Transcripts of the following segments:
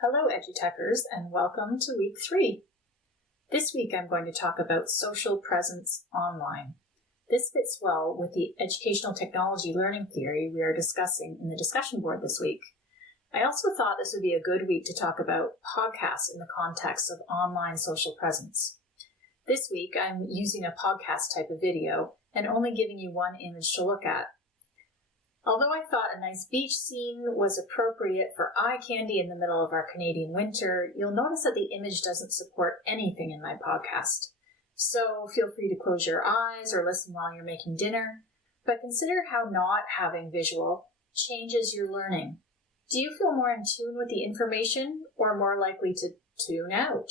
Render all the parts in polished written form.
Hello, Edutechers, and welcome to week 3. This week I'm going to talk about social presence online. This fits well with the educational technology learning theory we are discussing in the discussion board this week. I also thought this would be a good week to talk about podcasts in the context of online social presence. This week I'm using a podcast type of video and only giving you one image to look at. Although I thought a nice beach scene was appropriate for eye candy in the middle of our Canadian winter, you'll notice that the image doesn't support anything in my podcast. So feel free to close your eyes or listen while you're making dinner, but consider how not having visual changes your learning. Do you feel more in tune with the information or more likely to tune out?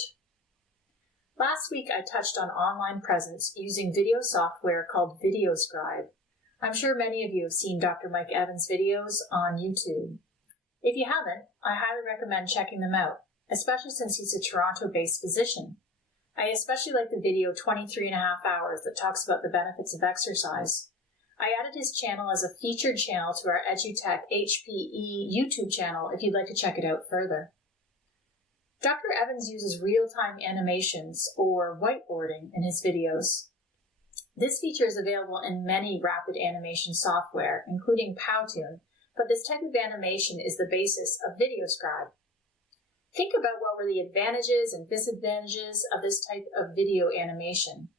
Last week I touched on online presence using video software called VideoScribe. I'm sure many of you have seen Dr. Mike Evans' videos on YouTube. If you haven't, I highly recommend checking them out, especially since he's a Toronto-based physician. I especially like the video 23 and a half hours that talks about the benefits of exercise. I added his channel as a featured channel to our EdutechHPE YouTube channel if you'd like to check it out further. Dr. Evans uses real-time animations or whiteboarding in his videos. This feature is available in many rapid animation software, including Powtoon, but this type of animation is the basis of VideoScribe. Think about what were the advantages and disadvantages of this type of video animation.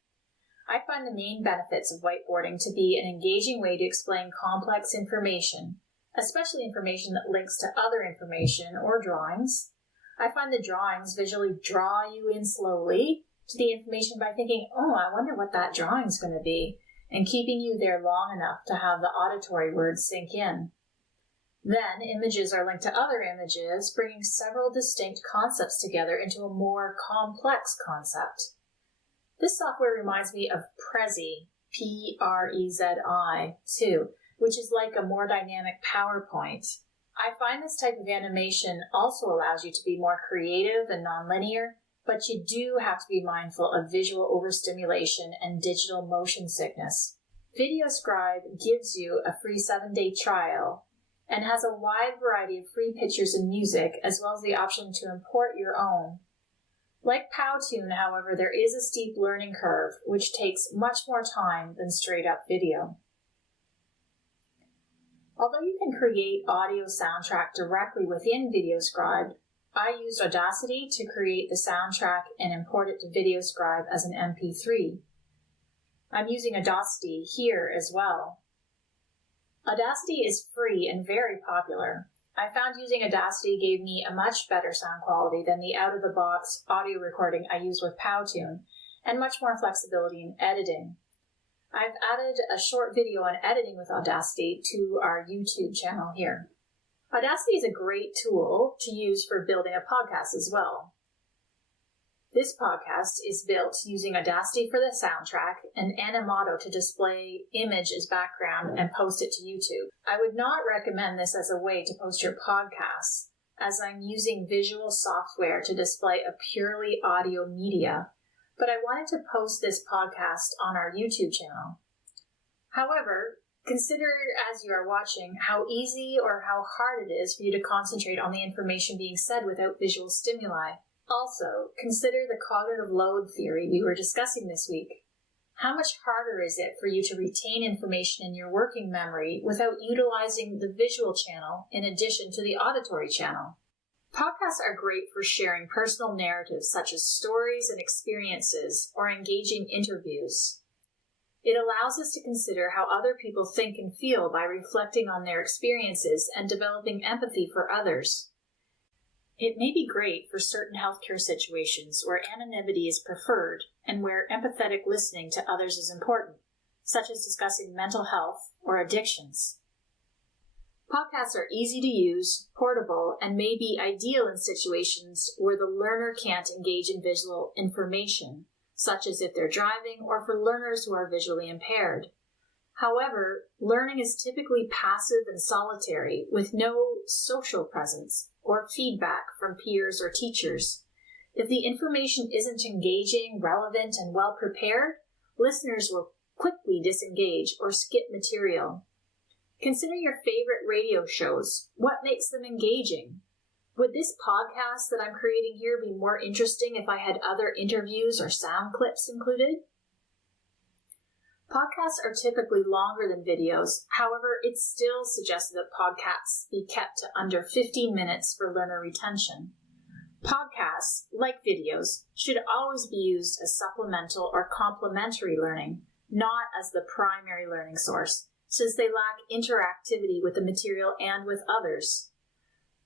I find the main benefits of whiteboarding to be an engaging way to explain complex information, especially information that links to other information or drawings. I find the drawings visually draw you in slowly to the information by thinking, I wonder what that drawing's going to be, and keeping you there long enough to have the auditory words sink in. Then images are linked to other images, bringing several distinct concepts together into a more complex concept. This software reminds me of Prezi, P-R-E-Z-I, too, which is like a more dynamic PowerPoint. I find this type of animation also allows you to be more creative and nonlinear, but you do have to be mindful of visual overstimulation and digital motion sickness. VideoScribe gives you a free 7-day trial and has a wide variety of free pictures and music, as well as the option to import your own. Like Powtoon, however, there is a steep learning curve, which takes much more time than straight-up video. Although you can create audio soundtrack directly within VideoScribe, I used Audacity to create the soundtrack and import it to VideoScribe as an MP3. I'm using Audacity here as well. Audacity is free and very popular. I found using Audacity gave me a much better sound quality than the out-of-the-box audio recording I use with Powtoon, and much more flexibility in editing. I've added a short video on editing with Audacity to our YouTube channel here. Audacity is a great tool to use for building a podcast as well. This podcast is built using Audacity for the soundtrack and Animato to display image as background and post it to YouTube. I would not recommend this as a way to post your podcasts, as I'm using visual software to display a purely audio media, but I wanted to post this podcast on our YouTube channel. However, consider as you are watching how easy or how hard it is for you to concentrate on the information being said without visual stimuli. Also, consider the cognitive load theory we were discussing this week. How much harder is it for you to retain information in your working memory without utilizing the visual channel in addition to the auditory channel? Podcasts are great for sharing personal narratives such as stories and experiences or engaging interviews. It allows us to consider how other people think and feel by reflecting on their experiences and developing empathy for others. It may be great for certain healthcare situations where anonymity is preferred and where empathetic listening to others is important, such as discussing mental health or addictions. Podcasts are easy to use, portable, and may be ideal in situations where the learner can't engage in visual information, such as if they're driving or for learners who are visually impaired. However, learning is typically passive and solitary with no social presence or feedback from peers or teachers. If the information isn't engaging, relevant, and well prepared, listeners will quickly disengage or skip material. Consider your favorite radio shows. What makes them engaging? Would this podcast that I'm creating here be more interesting if I had other interviews or sound clips included? Podcasts are typically longer than videos. However, it's still suggested that podcasts be kept to under 15 minutes for learner retention. Podcasts, like videos, should always be used as supplemental or complementary learning, not as the primary learning source, since they lack interactivity with the material and with others.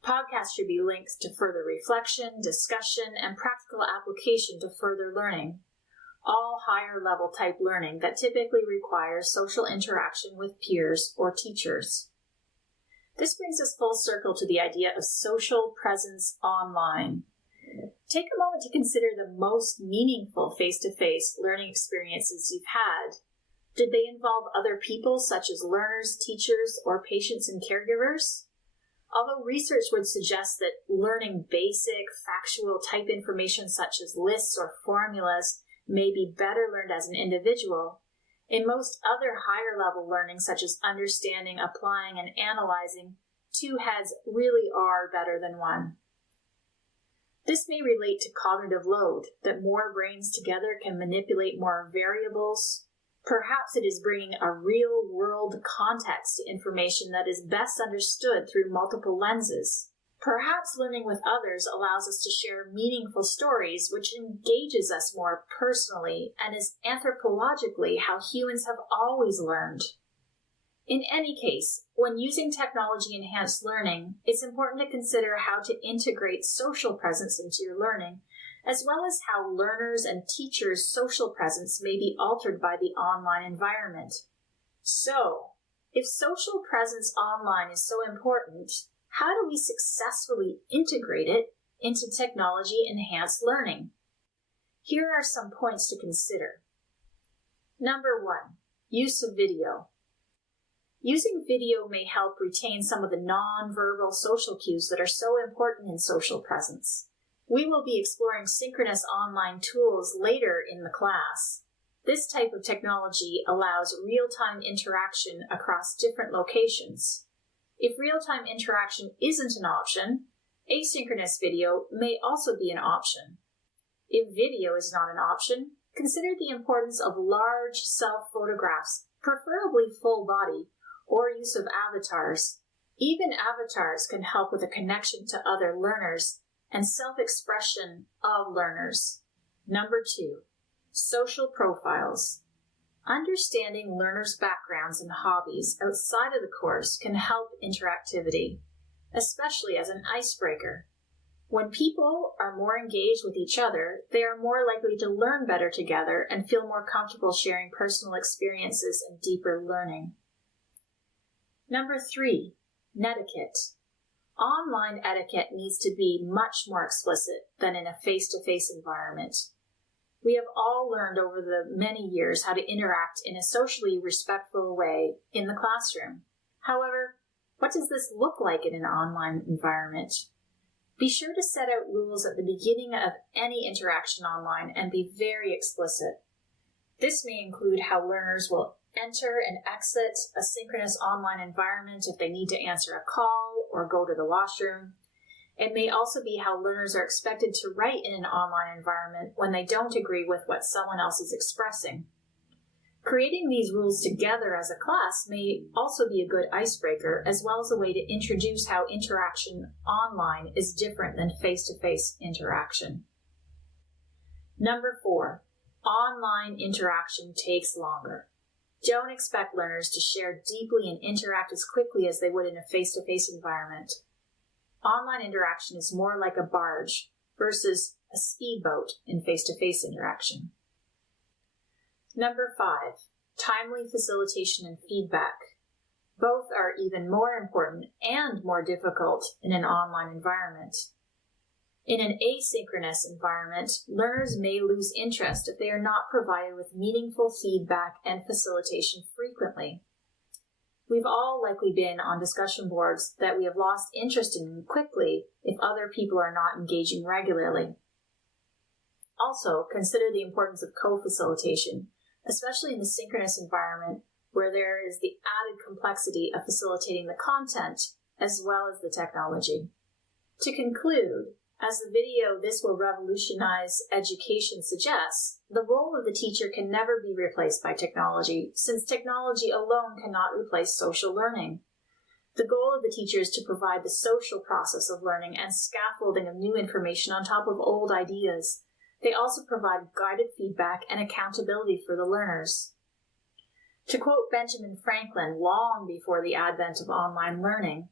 Podcasts should be linked to further reflection, discussion, and practical application to further learning, all higher-level type learning that typically requires social interaction with peers or teachers. This brings us full circle to the idea of social presence online. Take a moment to consider the most meaningful face-to-face learning experiences you've had. Did they involve other people, such as learners, teachers, or patients and caregivers? Although research would suggest that learning basic, factual type information such as lists or formulas may be better learned as an individual, in most other higher-level learning, such as understanding, applying, and analyzing, two heads really are better than one. This may relate to cognitive load, that more brains together can manipulate more variables. Perhaps it is bringing a real-world context to information that is best understood through multiple lenses. Perhaps learning with others allows us to share meaningful stories, which engages us more personally and is anthropologically how humans have always learned. In any case, when using technology-enhanced learning, it's important to consider how to integrate social presence into your learning, as well as how learners' and teachers' social presence may be altered by the online environment. So, if social presence online is so important, how do we successfully integrate it into technology-enhanced learning? Here are some points to consider. Number 1, use of video. Using video may help retain some of the non-verbal social cues that are so important in social presence. We will be exploring synchronous online tools later in the class. This type of technology allows real-time interaction across different locations. If real-time interaction isn't an option, asynchronous video may also be an option. If video is not an option, consider the importance of large self-photographs, preferably full body, or use of avatars. Even avatars can help with a connection to other learners and self-expression of learners. Number 2, social profiles. Understanding learners' backgrounds and hobbies outside of the course can help interactivity, especially as an icebreaker. When people are more engaged with each other, they are more likely to learn better together and feel more comfortable sharing personal experiences and deeper learning. Number 3, netiquette. Online etiquette needs to be much more explicit than in a face-to-face environment. We have all learned over the many years how to interact in a socially respectful way in the classroom. However, what does this look like in an online environment? Be sure to set out rules at the beginning of any interaction online and be very explicit. This may include how learners will enter and exit a synchronous online environment if they need to answer a call or go to the washroom. It may also be how learners are expected to write in an online environment when they don't agree with what someone else is expressing. Creating these rules together as a class may also be a good icebreaker, as well as a way to introduce how interaction online is different than face-to-face interaction. Number 4, online interaction takes longer. Don't expect learners to share deeply and interact as quickly as they would in a face-to-face environment. Online interaction is more like a barge versus a speedboat in face-to-face interaction. Number 5, timely facilitation and feedback. Both are even more important and more difficult in an online environment. In an asynchronous environment, learners may lose interest if they are not provided with meaningful feedback and facilitation frequently. We've all likely been on discussion boards that we have lost interest in quickly if other people are not engaging regularly. Also, consider the importance of co-facilitation, especially in the synchronous environment where there is the added complexity of facilitating the content as well as the technology. To conclude, as the video "This Will Revolutionize Education" suggests, the role of the teacher can never be replaced by technology, since technology alone cannot replace social learning. The goal of the teacher is to provide the social process of learning and scaffolding of new information on top of old ideas. They also provide guided feedback and accountability for the learners. To quote Benjamin Franklin long before the advent of online learning,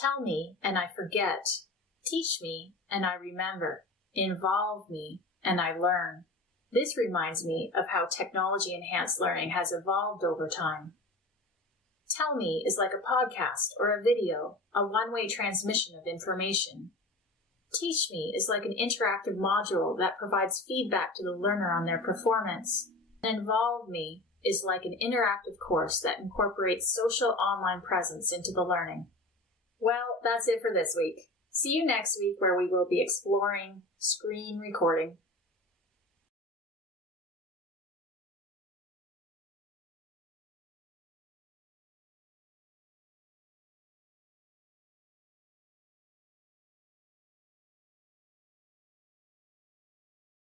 "Tell me, and I forget. Teach me, and I remember. Involve me, and I learn." This reminds me of how technology-enhanced learning has evolved over time. Tell me is like a podcast or a video, a one-way transmission of information. Teach me is like an interactive module that provides feedback to the learner on their performance. And involve me is like an interactive course that incorporates social online presence into the learning. Well, that's it for this week. See you next week, where we will be exploring screen recording.